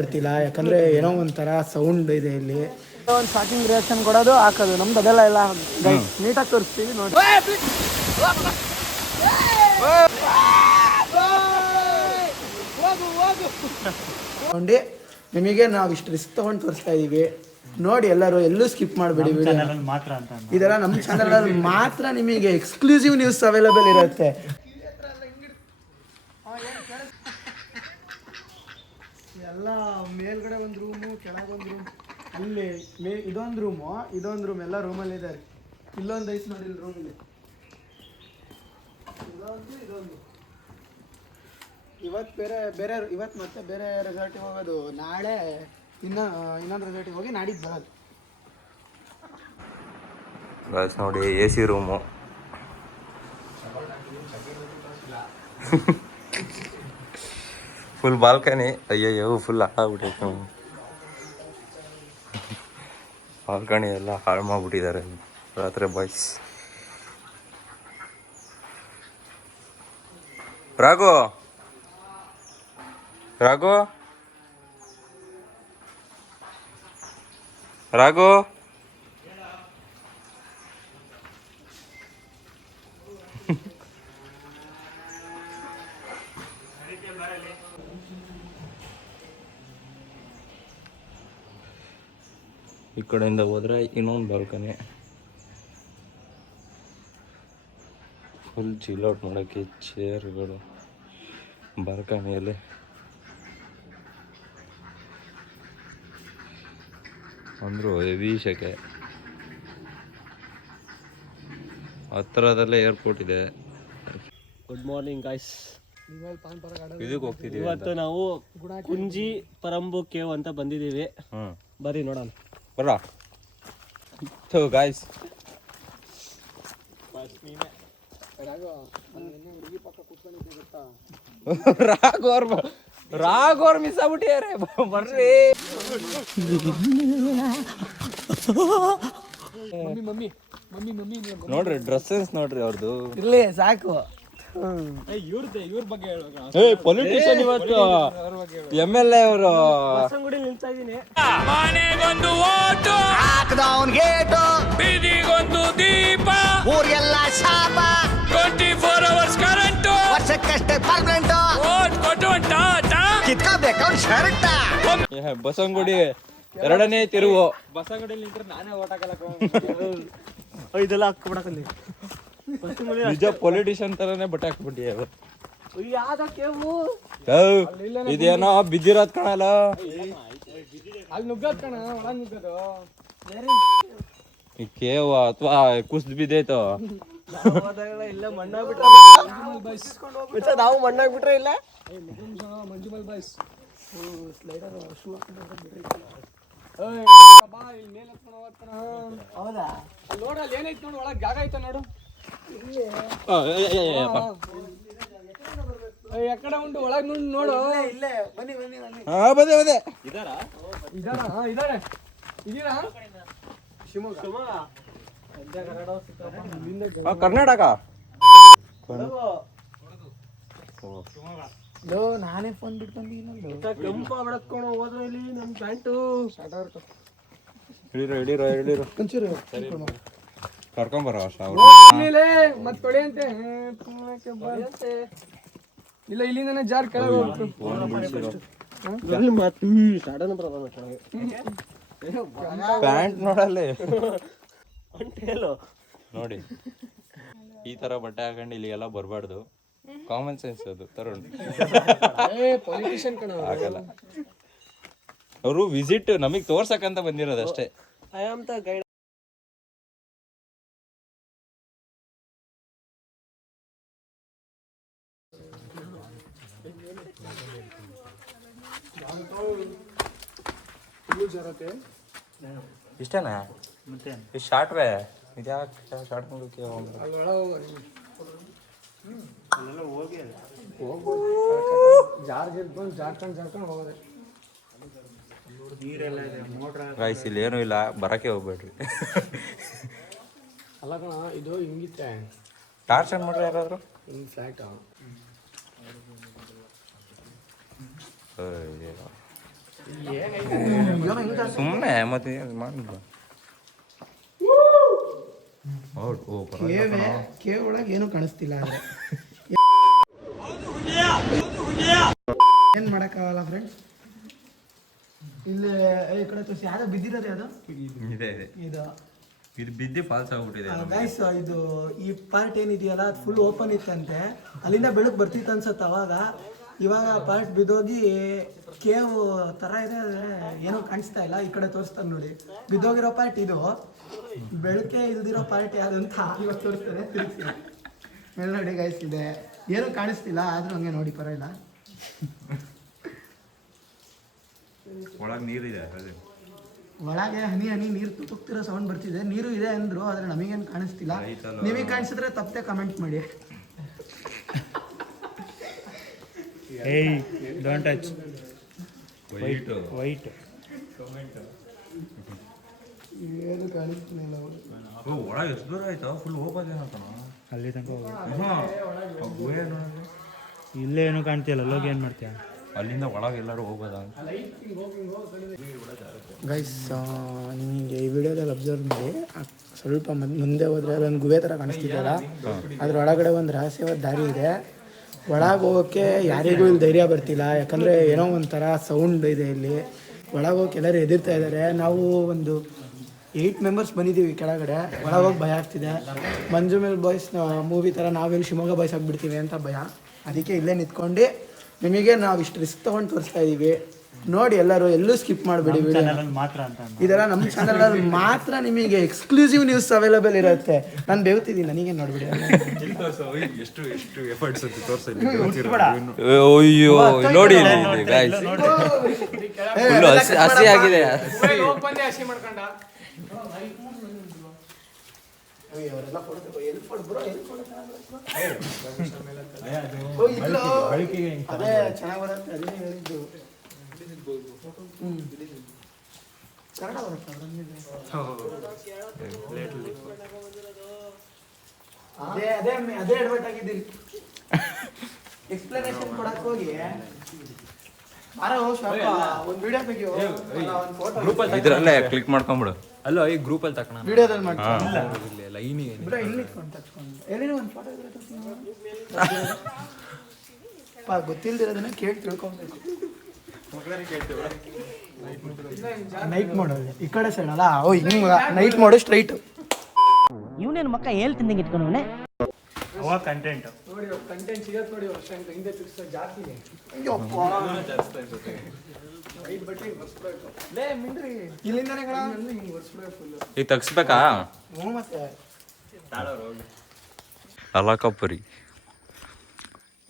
ಬರ್ತಿಲ್ಲ ಯಾಕಂದ್ರೆ ಏನೋ ಒಂಥರ ಸೌಂಡ್ ಇದೆ ಇಲ್ಲಿ. ಒಂದು ಶಾಕಿಂಗ್ ರಿಯಾಕ್ಷನ್ ಕೊಡೋದು ಹಾಕೋದು ನಮ್ದು ಅದೆಲ್ಲ ಇಲ್ಲ. ನೀಟಾಗಿ ತೋರಿಸ್ತೀವಿ ನೋಡಿ. ನೋಡಿ ನಿಮಗೆ ನಾವು ಇಷ್ಟು ರಿಸ್ಕ್ ತಗೊಂಡು ತೋರಿಸ್ತಾ ಇದೀವಿ ನೋಡಿ. ಎಲ್ಲೂ ಸ್ಕಿಪ್ ಮಾಡಬೇಡಿ. ಇದೆಲ್ಲ ನಮ್ಮ ಚಾನಲ್ ಮಾತ್ರ ನಿಮಗೆ ಎಕ್ಸ್ಕ್ಲೂಸಿವ್ ನ್ಯೂಸ್ ಅವೈಲೇಬಲ್ ಇರುತ್ತೆ. ಎಲ್ಲ ಮೇಲ್ಗಡೆ ಒಂದು ರೂಮು, ಕೆಳಗೊಂದು ರೂಮ್, ಅಲ್ಲಿ ಇದೊಂದು ರೂಮ್ ಎಲ್ಲ ರೂಮಲ್ಲಿ ಇದ್ದಾರೆ. ಇಲ್ಲೊಂದು ಐಸ್ ನೋಡಿ, ಇಲ್ಲಿ ರೂಮ್ ಇದೆ. ಇದೊಂದು ಇವತ್ತು ಮತ್ತೆ ಬೇರೆ ರೆಸಾರ್ಟಿಗೆ ಹೋಗೋದು. ನಾಳೆ ಇನ್ನೊಂದು ರೆಸಾರ್ಟಿಗೆ ಹೋಗಿ ನಾಡಿದ್ದು ಬರೋದು. ನೋಡಿ AC ರೂಮು, ಫುಲ್ ಬಾಲ್ಕನಿ. ಅಯ್ಯಯ್ಯೋ ಫುಲ್ ಹಾಳಾಗ್ಬಿಟ್ಟೈತೆ. ಬಾಲ್ಕನಿ ಎಲ್ಲ ಹಾಳು ಮಾಡ್ಬಿಟ್ಟಿದ್ದಾರೆ ರಾತ್ರಿ ಬಾಯ್ಸ್. ರಾಘು ರಾಘು ರಾಘು ಈ ಕಡೆಯಿಂದ ಹೋದ್ರೆ ಇನ್ನೊಂದು ಬಾಲ್ಕನಿ, ಫುಲ್ ಚಿಲ್ ಔಟ್ ಮಾಡೋಕ್ಕೆ ಚೇರ್ಗಳು ಬಾಲ್ಕನಿಯಲ್ಲಿ. ಅಂದರೂ ಹೆವಿ ಶೆಕೆ. ಹತ್ತಿರದಲ್ಲೇ ಏರ್ಪೋರ್ಟ್ ಇದೆ. Good morning guys. ಇದಕ್ಕೆ ಹೋಗ್ತಿದ್ದೀವಿ. ಇವತ್ತು ನಾವು ಕುಂಜಿ ಪರಂಬು ಕೇವ್ ಅಂತ ಬಂದಿದ್ದೀವಿ. ಬರ್ರಿ ನೋಡೋಣ. ಬರ ಗಾಯ್ಸ್. ರಾಘೋರ್ ಮಿಸ್ ಆಗ್ಬಿಟ್ಟಿದ್ದಾರೆ. ಬರ್ರಿ ನೋಡ್ರಿ, ಡ್ರೆಸ್ ಸೆನ್ಸ್ ನೋಡ್ರಿ ಅವ್ರದ್ದು. ಇರ್ಲಿ ಸಾಕು. ಇವ್ರ ಬಗ್ಗೆ ಪೊಲಿಟಿಷಿಯನ್ ಇವತ್ತು MLA ಅವರು. ನಿಲ್ತಾ ಇದೀನಿ. ಮನೆಗೊಂದು ಓಟು ಹಾಕದವನ್ ಗೇಟು, ಬೀದಿಗೊಂದು ದೀಪ, ಊರಿಗೆಲ್ಲ ಶಾಪ, 24 hours ಕರೆಂಟು, ವರ್ಷಕ್ಕಷ್ಟೇ ಪರ್ಮನೆಂಟ್, ಓಟ್ ಕೊಟ್ಟು ಕಿತ್ಕೋಬೇಕು ಶರ್ಟ್. ಬಸವನಗುಡಿ 2ನೇ ತಿರುವು. ಬಸಂಗಡಿಯಲ್ಲಿ ನಿಂತ್ರೆ ನಾನೇ ಓಟ್ ಹಾಕಲ್ಲ. ಇದೆಲ್ಲ ಹಾಕ್ಬಿಡಕಲ್ಲಿ ನಿಜ ಪೊಲಿಟಿಷಿಯನ್ ತರನೇ ಬಟ್ಟೆ ಹಾಕ್ಬಿಟ್ಟಿಯ. ಇದೇನೋ ಬಿದ್ದಿರೋದ್ ಕಾಣಲ್ಲ. ಅಲ್ಲಿ ನುಗ್ಗದ್ ಕಣ, ಒಳ ನುಗ್ಗದು. ಈ ಕೇವ ಅಥವಾ ಕುಸ್ದ್ ಬಿದ್ದೈತೋ. ಇಲ್ಲ ಮಣ್ಣಾಗ್ಬಿಟ್ರೆ ನಾವು ಮಣ್ಣಾಗ್ಬಿಟ್ರೆ ಇಲ್ಲ. ಮಂಜುಮಲ್ ಬಾಯ್ಸ್ ಸ್ಲೈಡರ್ ಶೂ ಹೌದಾ? ನೋಡಲ್ಲಿ ಏನೈತೆ ನೋಡು, ಒಳಗೆ ಜಾಗ ಐತ ನೋಡು. ಎಕಡೆ ಉಂಟು ಒಳಗೆ ನೋಡು. ಇಲ್ಲೇ ಬನ್ನಿ. ಬಂದೆ ಇದಾರಾ? ಇದೀರಾ? ಶಿವಮೊಗ್ಗ ಕರ್ನಾಟಕ. ನಾನೇ ಫೋನ್ ಬಿಟ್ಕೊಂಡಿಲ್ಲ. ಕೆಂಪ ಬಡಕ್ಕೊಂಡು ಹೋದ್ರೆ ಇಲ್ಲಿ ನಮ್ಮ ಪ್ಯಾಂಟು ಹಿಡೀರೋ ಕರ್ಕೊಂಬರ. ಮತ್ ಕೊಡಿ ಅಂತೆ. ಇಲ್ಲ ಇಲ್ಲಿಂದನೇ ಜಾರ್ ಕೆಳಗೆ ಹೋಗ್ತು. ಪ್ಯಾಂಟ್ ನೋಡಲ್ಲಿ ನೋಡಿ. ಈ ತರ ಬಟ್ಟೆ ಹಾಕೊಂಡು ಇಲ್ಲಿಗೆಲ್ಲ ಬರಬಾರ್ದು. ಕಾಮನ್ ಸೆನ್ಸ್ ಅದು. ತರುಣ್ ಆಗಲ್ಲ. ಅವರು ವಿಸಿಟ್ ನಮಗ್ ತೋರ್ಸಕ್ಕಂತ ಬಂದಿರೋದು ಅಷ್ಟೇ. I am the guide. ಇಷ್ಟನಾ? ಇಷ್ಟು ಶಾರ್ಟ್ವೇ ಇದ್ಯಾಕೆ ಶಾರ್ಟ್ ಮಾಡೋಕ್ಕೆ ಜಾರ್ಕೊಂಡು ಹೋಗೋದೆ. ಗೈಸ್ ಇಲ್ಲಿ ಏನೂ ಇಲ್ಲ, ಬರಕ್ಕೆ ಹೋಗ್ಬೇಡ್ರಿ. ಅಲ್ಲ ಕಣ, ಇದು ಹಿಂಗಿತ್ತೆ. ಟಾರ್ಚ್ ಆನ್ ಮಾಡ್ರಿ ಯಾರಾದ್ರು. ಹಿಂಗೆ ಫ್ಲಾಟ್ ಸುಮ್ಮನೆ ಮತ್ತೆ ಮಾಡಿಲ್ಲ. ಕೇವ್ ಒಳಗೆ ಏನು ಕಾಣಿಸ್ತಿಲ್ಲ ಆದ್ರೆ ಏನ್ ಮಾಡಕ್ಕಾಗಲ್ಲ ಫ್ರೆಂಡ್ಸ್. ಇಲ್ಲಿ ಈ ಕಡೆ ತೋರಿಸಿ ಯಾರೋ ಬಿದ್ದಿರೋದು ಯಾವ್ದು ಇದೆ ಇದು ಇದು ಬಿದ್ದು ಫಾಲ್ಸ್ ಆಗ್ಬಿಟ್ಟಿದೆ. ಗೈಸ್ ಇದು ಈ ಪಾರ್ಟ್ ಏನಿದೆಯಲ್ಲ ಅದು ಫುಲ್ ಓಪನ್ ಇತ್ತಂತೆ, ಅಲ್ಲಿಂದ ಬೆಳಕು ಬರ್ತಿತ್ತು ಅನ್ಸತ್ತೆ ಅವಾಗ. ಇವಾಗ ಪಾರ್ಟ್ ಬಿದ್ದೋಗಿ ಕೇವ್ ತರ ಇದೆ, ಏನೂ ಕಾಣಿಸ್ತಾ ಇಲ್ಲ. ಈ ಕಡೆ ತೋರಿಸ್ತಾರೆ ನೋಡಿ, ಬಿದ್ದೋಗಿರೋ ಪಾರ್ಟ್ ಇದು, ಬೆಳಕೆ ಇಲ್ದಿರೋ ಪಾರ್ಟ್ ಯಾವ್ದಂತ ಇವಾಗ ತೋರಿಸ್ತಾರೆ ತಿರುಗಿಸಿ. ಮೇಲೆ ನೋಡಿ ಗೈಸ್ ಇದೆ, ಏನೂ ಕಾಣಿಸ್ತಿಲ್ಲ ಆದ್ರೂ ಹಂಗೆ ನೋಡಿ ಪರವಾಗಿಲ್ಲ. ಒಳಗೆ ನೀರಿದೆ, ಒಳಗೆ ಹನಿ ಹನಿ ನೀರು ತುಟುಕ್ತಿರೋ ಸೌಂಡ್ ಬರ್ತಿದೆ. ನೀರು ಇದೆ ಅಂದ್ರು, ಆದ್ರೆ ನಮಗೇನು ಕಾಣಿಸ್ತಿಲ್ಲ. ನಿಮಗೆ ಕಾಣಿಸಿದ್ರೆ ತಪ್ಪದೆ ಕಮೆಂಟ್ ಮಾಡಿ. ಏಯ್ ಡೋಂಟ್ ಟಚ್ ವೈಟ್ ಏನು ಕಾಣಿಸ್ತಿಲ್ಲ. ಒಳಗೆ ಎಷ್ಟು ದೂರ ಆಯ್ತಾ? ಫುಲ್ ಓಪನ್ ಏನಂತಾನ ಅಲ್ಲಿ ತನಕ ಇಲ್ಲೇ ಏನು ಕಾಣ್ತಿಯಲ್ಲ, ಲೋಗಿ ಏನು ಮಾಡ್ತೀಯ? ಅಲ್ಲಿಂದ ಒಳಗೆ ಎಲ್ಲರೂ ಹೋಗೋದ? ಗೈಸ್ ನಿಮಗೆ ಈ ವಿಡಿಯೋದಲ್ಲಿ ಅಬ್ಸರ್ವ್ ಮಾಡಿ, ಸ್ವಲ್ಪ ಮುಂದೆ ಹೋದರೆ ಅದೊಂದು ಗುಹೆ ಥರ ಕಾಣಿಸ್ತಿದೆಯಲ್ಲ, ಅದ್ರ ಒಳಗಡೆ ಒಂದು ರಹಸ್ಯವಾದ ದಾರಿ ಇದೆ. ಒಳಗೆ ಹೋಗೋಕ್ಕೆ ಯಾರಿಗೂ ಇಲ್ಲಿ ಧೈರ್ಯ ಬರ್ತಿಲ್ಲ, ಯಾಕಂದರೆ ಏನೋ ಒಂಥರ ಸೌಂಡ್ ಇದೆ ಇಲ್ಲಿ. ಒಳಗೆ ಹೋಗಕ್ಕೆ ಎಲ್ಲರೂ ಎದುರ್ತಾ ಇದ್ದಾರೆ. ನಾವು ಒಂದು 8 ಮೆಂಬರ್ಸ್ ಬಂದಿದ್ದೀವಿ ಕೆಳಗಡೆ. ಒಳಗೆ ಹೋಗಿ ಭಯ ಆಗ್ತಿದೆ. ಮಂಜು ಮೇಲ್ ಬಾಯ್ಸ್ ಮೂವಿ ಥರ ನಾವೆಲ್ಲಿ ಶಿವಮೊಗ್ಗ ಬಾಯ್ಸ್ ಆಗಿಬಿಡ್ತೀವಿ ಅಂತ ಭಯ. ಅದಕ್ಕೆ ಇಲ್ಲೇ ನಿಂತ್ಕೊಂಡು ನಿಮಗೆ ನಾವು ಇಷ್ಟು ರಿಸ್ಕ್ ತೊಗೊಂಡು ತೋರಿಸ್ತಾ ಇದ್ದೀವಿ. ನೋಡಿ ಎಲ್ಲರೂ ಎಲ್ಲೂ ಸ್ಕಿಪ್ ಮಾಡಬೇಡಿ ವಿಡಿಯೋ ಮಾತ್ರ ಅಂತ. ಇದೆಲ್ಲ ನಮ್ಮ ಚಾನಲಲ್ಲಿ ಮಾತ್ರ ನಿಮಗೆ ಎಕ್ಸ್ಕ್ಲೂಸಿವ್ ನ್ಯೂಸ್ ಅವೈಲೇಬಲ್ ಇರುತ್ತೆ. ನಾನು ಬೇವ್ತಿದ್ದೀನಿ, ನನಗೆ ನೋಡ್ಬಿಡಿ. ಎಷ್ಟು ಎಫರ್ಟ್ಸ್ ಅಂತ ತೋರಿಸಿ. ಅಯ್ಯೋ ನೋಡಿ ಗಾಯ್ಸ್, ಫುಲ್ ಹಸಿ ಆಗಿದೆ. ಅದೇ ಚೆನ್ನಾಗಿ ಬರುತ್ತೆ, ಅದೇ ಹೇಳಿದ್ದು. ಕನ್ನಡ ಬರುತ್ತೆ ಅದೇ ಅಡ್ವರ್ಟ್ ಆಗಿದ್ದೀರಿ. ಎಕ್ಸ್ಪ್ಲನೇಷನ್ ಕೊಡಕ್ ಹೋಗಿ ಒಂದು ವಿಡಿಯೋ ತೆಗಿ, ಒಂದು ಫೋಟೋ ಇದ್ರಲ್ಲೇ ಕ್ಲಿಕ್ ಮಾಡ್ಕೊಂಬಿಡು. ಅಲ್ಲೋ ಈ ಗ್ರೂಪಲ್ಲಿ ತಕೋಣ, ವಿಡಿಯೋದಲ್ಲಿ ಮಾಡ್ತೀನಿ. ಲೈನಿಗೆ ಇಲ್ಲಿ ಇಟ್ಕೊಂಡು ತಚ್ಕೊಂಡು ಎಲ್ಲಿನ ಒಂದು ಫೋಟೋ ಇದ್ರೆ ಗೊತ್ತಿಲ್ದಿರೋದನ್ನ ಕೇಳಿ ತಿಳ್ಕೊಬೇಕು. ನೈಟ್ ಮಾಡೋದು ಈ ಕಡೆ ಸೈಡ್ ಅಲ್ಲ, ಓ ಹಿಂಗ ನೈಟ್ ಮಾಡೋ ಸ್ಟ್ರೈಟ್. ಇವನೇನು ಮಕ್ಕ ಹೇಳ್ತಿದ್ದಂಗೆ ಇಟ್ಕೊಂಡವನೇ. ಅವ ಕಂಟೆಂಟ್ ನೋಡಿ, ಕಂಟೆಂಟ್ ಸಿಗತ್ತೆ ನೋಡಿ. ವರ್ಷ ಅಂತ ಹಿಂದೆ ತಿರ್ಗಿಸೋ ಜಾಸ್ತಿ ಇಲ್ಲಿಂದಾನೆ ಹಿಂಗೆ ಒರೆಸ್ಬೇಕು ಫುಲ್ಲು. ಈಗ ತಗ್ಸ್ಬೇಕಾ? ಹ್ಞೂ ಮತ್ತೆ ಅಲಕಪುರಿ.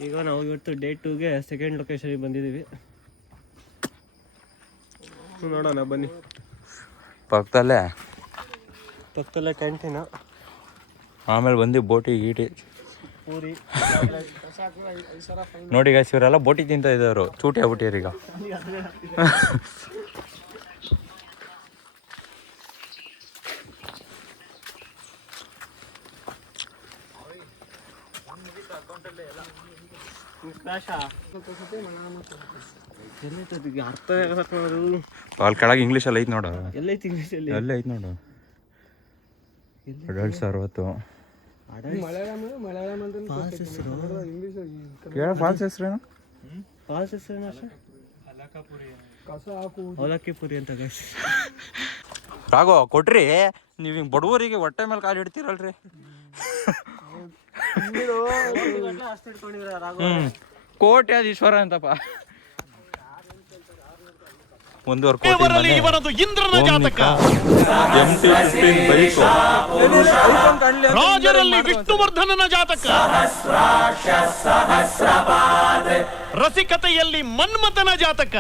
ಈಗ ನಾವು ಇವತ್ತು ಡೇ 2ಗೆ ಸೆಕೆಂಡ್ ಲೊಕೇಶನ್ಗೆ ಬಂದಿದ್ದೀವಿ. ನೋಡೋಣ ಬನ್ನಿ. ಪಕ್ಕದಲ್ಲೇ ಕ್ಯಾಂಟೀನ, ಆಮೇಲೆ ಬಂದು ಬೋಟಿ ಗೀಟಿ ಪೂರಿ ನೋಡಿ ಗಾಯ್ಸ್, ಇವರೆಲ್ಲ ಬೋಟಿ ತಿಂತ ಇದ್ದವರು ಚೂಟಿ ಆಗ್ಬಿಟ್ಟಿವ್ರು ಈಗ. ಅರ್ಥ ಆಗತ್ತೆ ನೋಡು. ಅಲ್ಲಿ ಕೆಳಗೆ ಇಂಗ್ಲೀಷಲ್ಲಿ ಐತೆ ನೋಡು, ಎಲ್ಲೈತಿ ಇಂಗ್ಲೀಷಲ್ಲಿ? ಅಲ್ಲೇ ಐತೆ ನೋಡು. ಅಡಲ್ಟ್ಸ್ 60. ಕೇಳ ಫಾಲ್ಸ್ ಹೆಸ್ರೇನು? ಫಾಲ್ಸ್ ಹೆಸರೇನು? ಅವಲಕ್ಕಿ ಪುರಿ ಅಂತ ಗೈಸ್. ರಾಘವ ಕೊಟ್ರಿ, ನೀವು ಹಿಂಗೆ ಬಡವರಿಗೆ ಹೊಟ್ಟೆ ಮೇಲೆ ಕಾಲು ಇಡ್ತೀರಲ್ರಿ. ಕೋಟ್ಯಾಧೀಶ್ವರ ಅಂತಪ್ಪ. 1.5 ಕೋಟಿ ಇವರದು ಇಂದ್ರನ ಜಾತಕ, ರಾಜರಲ್ಲಿ ವಿಷ್ಣುವರ್ಧನನ ಜಾತಕ, ರಸಿಕತೆಯಲ್ಲಿ ಮನ್ಮಥನ ಜಾತಕ.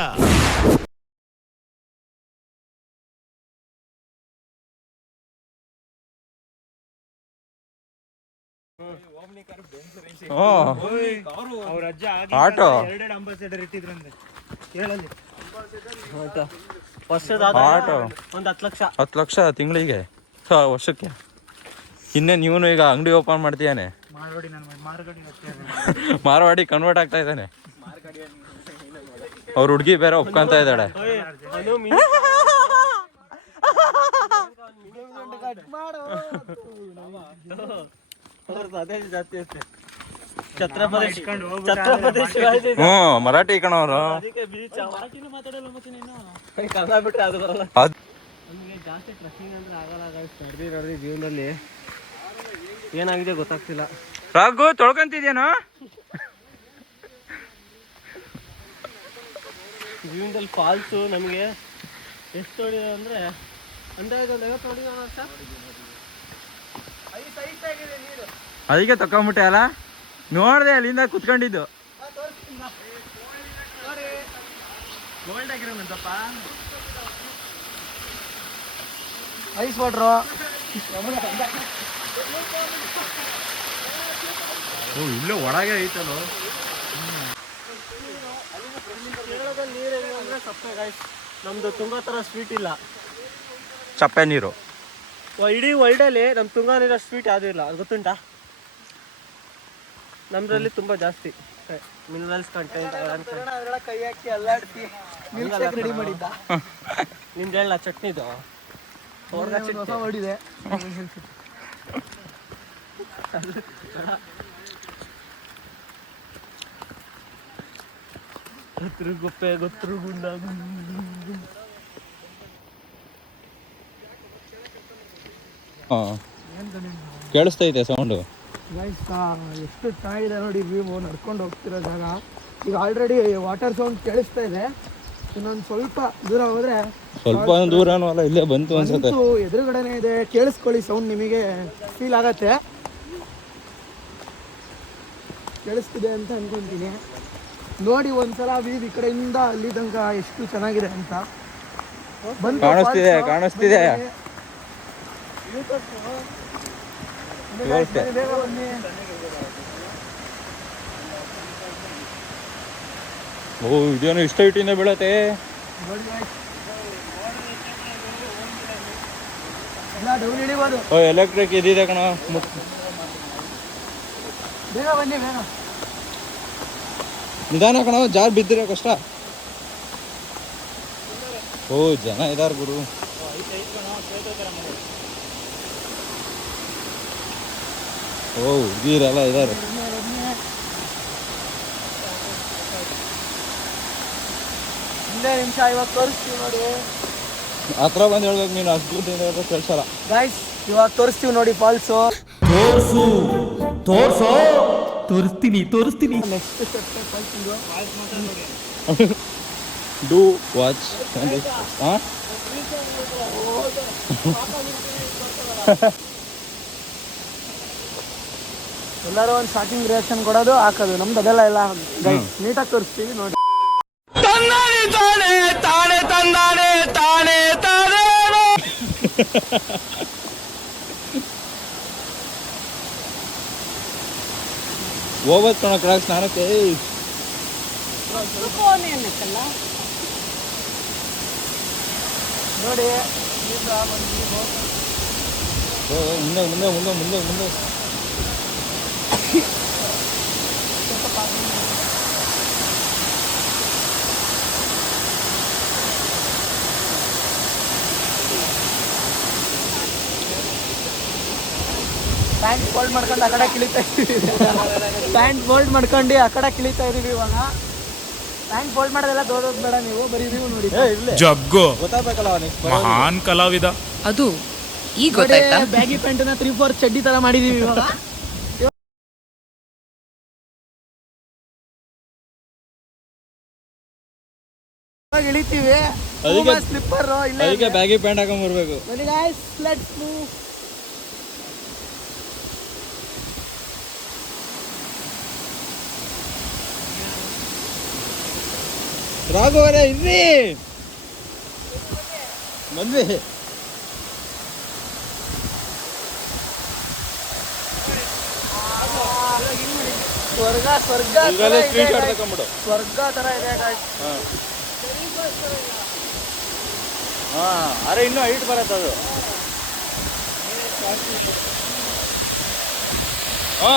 ಅವ್ರ ಅಜ್ಜ ಆಟೋ 2 ಅಂಬಾಸಿಡರ್ ಇಟ್ಟಿದ್ರಂತೆ ಹೇಳಲ್ಲಿ. ಆಟೋ ಒಂದು 10 ಲಕ್ಷ 10 ಲಕ್ಷ ತಿಂಗಳಿಗೆ, ವರ್ಷಕ್ಕೆ. ಇನ್ನೇನು ಇವನು ಈಗ ಅಂಗಡಿ ಓಪನ್ ಮಾಡ್ತೀಯಾನೆ, ಮಾರವಾಡಿ ಕನ್ವರ್ಟ್ ಆಗ್ತಾ ಇದ್ದಾನೆ. ಅವ್ರ ಹುಡುಗಿ ಬೇರೆ ಒಪ್ಕೊಂತ ಇದ್ದಾಳೆ. ಅದೇ ಜಾಸ್ತಿ ಅಷ್ಟೇ. ಛತ್ರಪತಿ ಶಿವಾಜಿ ಹ್ಞೂ ಮರಾಠಿ ಕಣವರು. ಅದಕ್ಕೆ ಬೀಚ್ ಕನ್ನಡ ಬಿಟ್ರೆ ಅದು ಬರಲ್ಲ. ನಮಗೆ ಜಾಸ್ತಿ ಟ್ರೆಕ್ಕಿಂಗ್ ಅಂದ್ರೆ ಆಗಲ್ಲ guys. ನಡೆದಿ ಜೀವನದಲ್ಲಿ ಏನಾಗಿದೆ ಗೊತ್ತಾಗ್ತಿಲ್ಲ. ರಾಘು ತೊಳ್ಕೊಂತಿದ್ಯೇನೋ? ಜೀವನದಲ್ಲಿ ಫಾಲ್ಸು ನಮಗೆ ಎಷ್ಟು ಹೊಡಿದೆ ಅಂದರೆ ಅಂದಾಜು ಒಂದು 50 ಹೊಡಿದ ಸರ್. ಅದಕ್ಕೆ ತಕೊಂಬಿಟ್ಟೆ ಅಲ್ಲ, ನೋಡ್ದೆ ಅಲ್ಲಿಂದ ಕುತ್ಕೊಂಡಿದ್ದು. ಐಸ್ ವಾಟ್ರು ಇಲ್ಲೇ ಒಳಗೆ ಐತಲ್ಲ. ಕೇರಳದಲ್ಲಿ ನೀರು ಹೆಂಗೆ ಅಂದರೆ ಸಪ್ಪೆ ಗಾಯ್ಸ್. ನಮ್ಮದು ತುಂಗಾ ಥರ ಸ್ವೀಟ್ ಇಲ್ಲ, ಚಪ್ಪೆ ನೀರು. ಇಡೀ ವರ್ಲ್ಡಲ್ಲಿ ನಮ್ಮ ತುಂಗಾ ನೀರು ಸ್ವೀಟ್ ಯಾವುದೂ ಇಲ್ಲ, ಅದು ಗೊತ್ತುಂಟಾ? ನಮ್ಮದ್ರಲ್ಲಿ ತುಂಬ ಜಾಸ್ತಿ ಮಿನರಲ್ಸ್ ಕಂಟೆಂಟ್. ಕೈ ಹಾಕಿ ಅಲ್ಲಾಡ್ಸಿ ರೆಡಿ ಮಾಡಿದ್ದ. ನಿಮ್ದು ಹೇಳ ಚಟ್ನಿದು ಹೊಸ ಹೊಡಿದೆ. ಗೊತ್ತರು ಗೊಪ್ಪೆ ಗೊತ್ತರು ಗುಂಡ ಕೇಳಿಸ್ತೈತೆ ಸೌಂಡು. ಗೈಸ್ ಎಷ್ಟು ಚೆನ್ನಾಗಿದೆ ನೋಡಿ ವ್ಯೂ. ನಡ್ಕೊಂಡು ಹೋಗ್ತಿರೋ ಜಾಗ. ಈಗ ಆಲ್ರೆಡಿ ವಾಟರ್ ಸೌಂಡ್ ಕೇಳಿಸ್ತಾ ಇದೆ. ಇನ್ನೊಂದು ಸ್ವಲ್ಪ ದೂರ ಹೋದ್ರೆ ಸ್ವಲ್ಪ ದೂರನೂ ಅಲ್ಲ, ಇಲ್ಲೇ ಬಂತು ಅನ್ಸುತ್ತೆ. ಎದುರುಗಡೆನೇ ಇದೆ. ಕೇಳಿಸ್ಕೊಳ್ಳಿ, ಸೌಂಡ್ ನಿಮಗೆ ಫೀಲ್ ಆಗತ್ತೆ. ಕೇಳಿಸ್ತಿದೆ ಅಂತ ಅನ್ಕೊಂತೀನಿ. ನೋಡಿ ಒಂದ್ಸಲ ವ್ಯೂ ಈ ಕಡೆಯಿಂದ ಅಲ್ಲಿ ತನಕ ಎಷ್ಟು ಚೆನ್ನಾಗಿದೆ ಅಂತ. ಬಂತು ಕಾಣಿಸ್ತಿದೆ ಕಾಣಿಸ್ತಿದೆ. ಬೇಗ ಬನ್ನಿ. ಓ ಇದೇನು ಇಷ್ಟ ಇಟ್ಟಿಂದ ಬೀಳತ್ತೆ. ಎಲ್ಲ ಡೌನ್ ಹಿಡಿಬೋದು. ಓ ಎಲೆಕ್ಟ್ರಿಕ್ ಇದಿದೆ ಕಣ. ಬೇಗ ಬನ್ನಿ ಬೇಗ. ನಿಧಾನ ಕಣ, ಜಾರ್ ಬಿದ್ದಿರೋ ಕಷ್ಟ. ಓ ಜನ ಇದಾರ ಗುರು. ಓ ಹುಡುಗಿರೆಲ್ಲ ಇದಾರೆ. ಒಂದೇ ನಿಮಿಷ, ಇವಾಗ ತೋರಿಸ್ತೀವಿ ನೋಡಿ. ಹತ್ರ ಬಂದು ಹೇಳ್ಬೇಕು ನೀನು, ಅಷ್ಟು ಕೇಳ್ಸಲ್ಲ. ಗೈಸ್ ಇವಾಗ ತೋರಿಸ್ತೀವಿ ನೋಡಿ ಫಾಲ್ಸು. ತೋರಿಸ್ತೀನಿ. Next step false. Do watch. ಹಾಂ ಎಲ್ಲರೂ ಒಂದು ಸ್ಟಾರ್ಟಿಂಗ್ ರಿಯಾಕ್ಷನ್ ಕೊಡೋದು, ಹಾಕೋದು. ನಮ್ದು ಅದೆಲ್ಲ ಇಲ್ಲ ಗೈಸ್. ನೀಟಾಗಿ ತೋರಿಸ್ತೀವಿ ನೋಡಿ. ಹೋಗ್ಬೋದು ಕಣ ಕೆಳಗೆ ಸ್ನಾನಕ್ಕೆ. ನೋಡಿ ಮುಂದೆ ಮುಂದೆ ಮುಂದೆ ಮುಂದೆ ಮುಂದೆ. ಪ್ಯಾಂಟ್ ಫೋಲ್ಡ್ ಮಾಡ್ಕೊಂಡು ಆ ಕಡೆ ಕಿಳಿತಾ ಇದೀವಿ. ಪ್ಯಾಂಟ್ ಫೋಲ್ಡ್ ಮಾಡ್ಕೊಂಡು ಆ ಕಡೆ ಕಿಳಿತಾ ಇದೀವಿ ಇವಾಗ. ಪ್ಯಾಂಟ್ ಫೋಲ್ಡ್ ಮಾಡೋದೆಲ್ಲ ತೋರೋದು ಬೇಡ, ನೀವು ಬರೀ ನೀವು ನೋಡಿ. ಜಗ್ಗು ಗೊತ್ತಾಗಬೇಕಲ್ಲ ನೆಕ್ಸ್ಟ್ ಮಹಾನ್ ಕಲಾವಿದ. ಅದು ಈಗ ಗೊತ್ತಾಯ್ತಾ? ಬ್ಯಾಗಿ ಪ್ಯಾಂಟನ್ನ 3/4 ಚಡ್ಡಿ ತರ ಮಾಡಿದೀವಿ ಇವಾಗ. ಇಳಿತೀವಿ. ಸ್ಲಿಪ್ಪರ್ ಇಲ್ಲ, ಅದಕ್ಕೆ ಬ್ಯಾಗಿ ಪ್ಯಾಂಟ್ ಹಾಕೊಂಡ್ ಬರ್ಬೇಕು. ಬನ್ನಿ ಗೈಸ್, ಲೆಟ್ಸ್ ಮೂವ್. ರಾಘವರೇ ಇರ್ರಿ, ಬಂದ್ವಿ. ಸ್ವರ್ಗ ಸ್ವರ್ಗ ಇದರಲ್ಲೇ ಸ್ಕ್ರೀನ್ ಶಾಟ್ ತಗೊಂಡ್ಬಿಡು. ಸ್ವರ್ಗ ತರ ಇದೆ guys. ಹಾ ಅರೆ ಇನ್ನೂ ಹೈಟ್ ಬರತ್ತೆ ಅದು. ಹಾ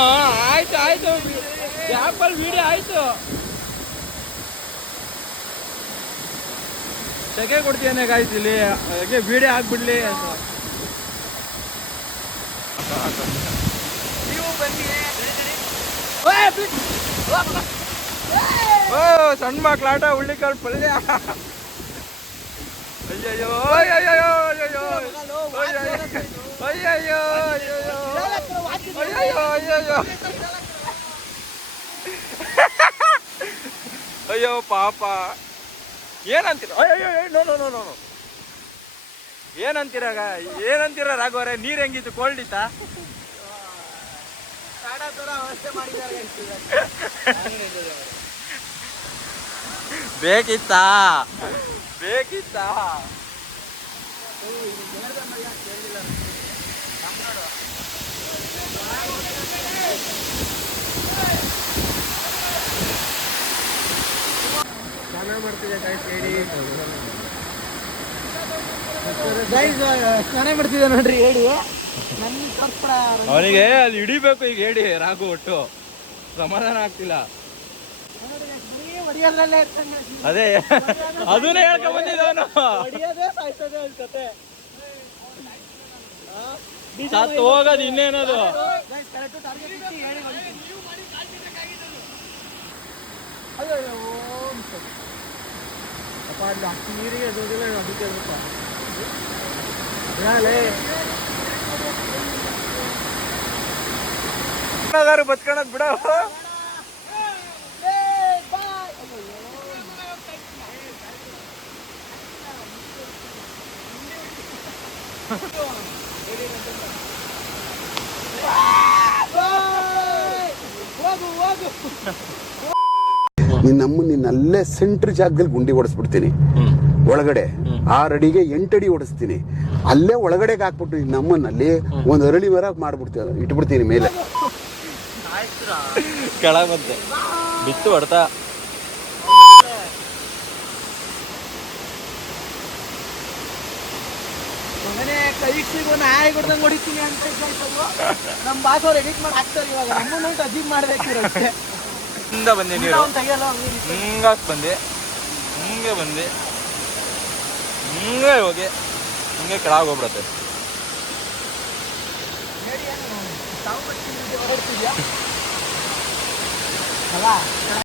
ಆಯ್ತು ಆಯ್ತು, ಆ್ಯಪಲ್ ವಿಡಿಯೋ ಆಯ್ತು. ಸೆಕೆ ಕೊಡ್ತೀಯನೇ ಗಾಯ್ಸ್ ಇಲ್ಲಿ ಹಾಗೆ ವಿಡಿಯೋ ಹಾಕ್ಬಿಡ್ಲಿ ಅಂತ. ಓ ಸಣ್ಣ ಮಕ್ಳ ಆಟ ಹುಳ್ಳಿಕಾಳು ಪಲ್ಯ. ಅಯ್ಯಯ್ಯೋ ಅಯ್ಯಯ್ಯೋ ಅಯ್ಯಯ್ಯೋ ಅಯ್ಯಯ್ಯೋ ಅಯ್ಯಯ್ಯೋ ಅಯ್ಯಯ್ಯೋ ಅಯ್ಯಯ್ಯೋ ಅಯ್ಯೋ ಪಾಪ ಏನಂತೀರ? ಅಯ್ಯೋ ನೋ ನೋ ನೋ ನೋ ಏನಂತೀರ ರಾಘವರೇ? ನೀರ್ ಹೆಂಗಿತ್ತು? ಕೋಲ್ಡ್ ಇತ್ತಾ? ಬೇಕಿತ್ತಾ? ಸ್ನಾನ ಮಾಡ್ತಿದ್ದೆ ಗಾಯ್ಸ್ ಹೇಳಿ. ಸ್ನಾನ ಮಾಡ್ತಿದ್ದೆ ನೋಡ್ರಿ ಹೇಳಿ. ಅವನಿಗೆ ಅದು ಹಿಡಿಬೇಕು ಈಗ ಹೇಳಿ ರಾಘು. ಒಟ್ಟು ಸಮಾಧಾನ ಆಗ್ತಿಲ್ಲ. ಅದೇ ಅದನ್ನೇ ಹೇಳ್ಕೊಂಡ್ ಬಂದಿದ್ದವನು. ಸತ್ತು ಹೋಗೋದು ಇನ್ನೇನದು. ನೀರಿಗೆ ಎದುರಿಲ್ಲ ಅದಕ್ಕೆ ಬಚ್ಕೊಳದ್ ಬಿಡ. ನಿನ್ನ ಅಲ್ಲೇ ಸೆಂಟ್ರ್ ಜಾಗದಲ್ಲಿ ಗುಂಡಿ ಹೊಡೆಸ್ಬಿಡ್ತೀನಿ. ಒಳಗಡೆ 6 ಅಡಿಗೆ 8 ಅಡಿ ಹೊಡೆಸ್ತೀನಿ. ಅಲ್ಲೇ ಒಳಗಡೆಗೆ ಹಾಕ್ಬಿಟ್ಟು ನಮ್ಮನ್ನಲ್ಲಿ ಒಂದು ಅರಳಿ ಮರ ಮಾಡ್ಬಿಡ್ತೀವಿ, ಇಟ್ಬಿಡ್ತೀನಿ ಮೇಲೆ. ಕೆಳಗೆ ಬಂತೆ ಬಿತ್ತು ಹೊಡ್ತಾ. ಕೈಗೆ ಸಿಗೋ ನಾಯಿ ಕೊಡ್ದಂಗೆ ಹೊಡಿತೀನಿ ಅಂತ ನಮ್ಮ ಬಾಸ್ ಅವ್ರು ಎಡಿಟ್ ಮಾಡಿ ಹಾಕ್ತಾರೆ. ಇವಾಗ ನಮ್ಮನ್ನು ಅಜೀಬ್ ಮಾಡ್ಬೇಕಿರುತ್ತೆ. ಹಿಂಗ ಬಂದೆ ನೀರು ಹಿಂಗಾಕ್ ಬಂದೆ, ಹಿಂಗೆ ಬಂದೆ, ಹಿಂಗೆ ಹೋಗಿ ಹಿಂಗೆ ಕೆಳಗೆ ಹೋಗ್ಬಿಡತ್ತೆ.